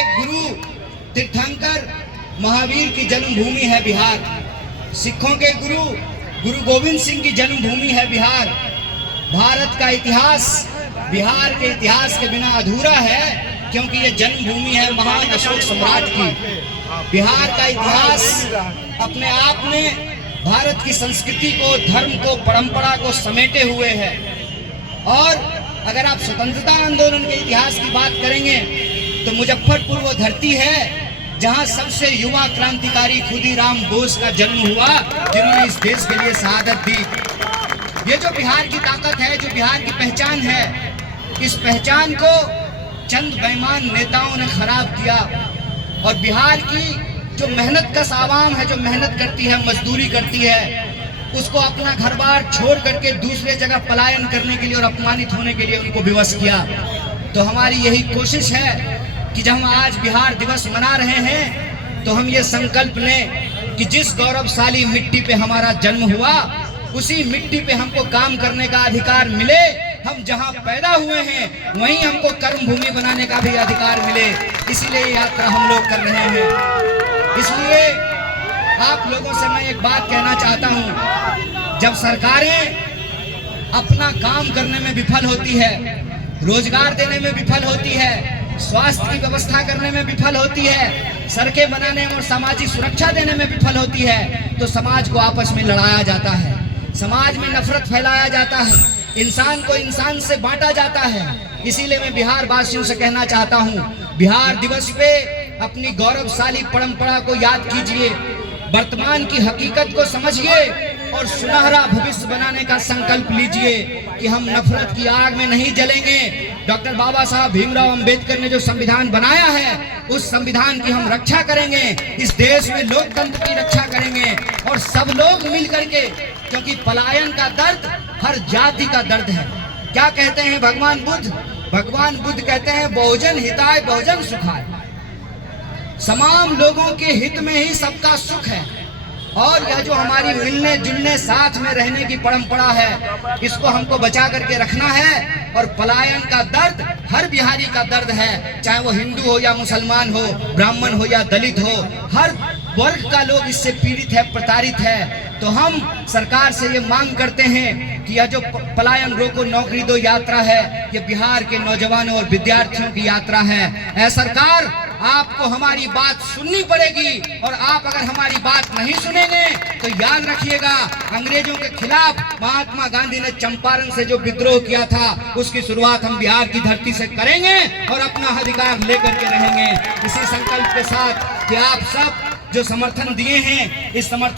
के गुरु तीर्थंकर महावीर की जन्मभूमि है बिहार। सिखों के गुरु गुरु गोविंद सिंह की जन्मभूमि है बिहार। भारत का इतिहास बिहार के इतिहास के बिना अधूरा है, क्योंकि ये जन्मभूमि है महान अशोक सम्राट की। बिहार का इतिहास अपने आप में भारत की संस्कृति को, धर्म को, परंपरा को समेटे हुए है। और अगर आप स्वतंत्रता आंदोलन के इतिहास की बात करेंगे तो मुजफ्फरपुर वो धरती है जहां सबसे युवा क्रांतिकारी खुदीराम बोस का जन्म हुआ, जिन्होंने इस देश के लिए शहादत दी। ये जो बिहार की ताकत है, जो बिहार की पहचान है, इस पहचान को चंद बेईमान नेताओं ने खराब किया। और बिहार की जो मेहनत कश आवाम है, जो मेहनत करती है, मजदूरी करती है, उसको अपना घर बार छोड़ करके दूसरे जगह पलायन करने के लिए और अपमानित होने के लिए उनको विवश किया। तो हमारी यही कोशिश है कि जब हम आज बिहार दिवस मना रहे हैं तो हम ये संकल्प लें कि जिस गौरवशाली मिट्टी पे हमारा जन्म हुआ, उसी मिट्टी पे हमको काम करने का अधिकार मिले। हम जहां पैदा हुए हैं वहीं हमको कर्म भूमि बनाने का भी अधिकार मिले। इसीलिए यात्रा हम लोग कर रहे हैं। इसलिए आप लोगों से मैं एक बात कहना चाहता हूं, जब सरकारें अपना काम करने में विफल होती है, रोजगार देने में विफल होती है, स्वास्थ्य की व्यवस्था करने में विफल होती है, सड़कें बनाने और सामाजिक सुरक्षा देने में विफल होती है, तो समाज को आपस में लड़ाया जाता है, समाज में नफरत फैलाया जाता है, इंसान को इंसान से बांटा जाता है। इसीलिए मैं बिहार वासियों से कहना चाहता हूं, बिहार दिवस पे अपनी गौरवशाली परंपरा को याद कीजिए, वर्तमान की हकीकत को समझिए और सुनहरा भविष्य बनाने का संकल्प लीजिए कि हम नफरत की आग में नहीं जलेंगे। डॉक्टर बाबा साहब भीमराव अंबेडकर ने जो संविधान बनाया है, उस संविधान की हम रक्षा करेंगे। इस देश में लोकतंत्र की रक्षा करेंगे और सब लोग मिल करके, क्योंकि पलायन का दर्द हर जाति का दर्द है। क्या कहते हैं भगवान बुद्ध? भगवान बुद्ध कहते हैं बहुजन हिताय बहुजन सुखाय। तमाम लोगों के हित में ही सबका सुख है। और यह जो हमारी मिलने जुलने साथ में रहने की परंपरा है, इसको हमको बचा करके रखना है। और पलायन का दर्द हर बिहारी का दर्द है, चाहे वो हिंदू हो या मुसलमान हो, ब्राह्मण हो या दलित हो, हर वर्ग का लोग इससे पीड़ित है, प्रताड़ित है। तो हम सरकार से ये मांग करते हैं कि यह जो पलायन रोको नौकरी दो यात्रा है, ये बिहार के नौजवानों और विद्यार्थियों की यात्रा है। ऐ सरकार, आपको हमारी बात सुननी पड़ेगी और आप अगर हमारी बात नहीं सुनेंगे तो याद रखिएगा, अंग्रेजों के खिलाफ महात्मा गांधी ने चंपारण से जो विद्रोह किया था, उसकी शुरुआत हम बिहार की धरती से करेंगे और अपना अधिकार लेकर के रहेंगे। इसी संकल्प के साथ कि आप सब जो समर्थन दिए हैं, इस समर्थन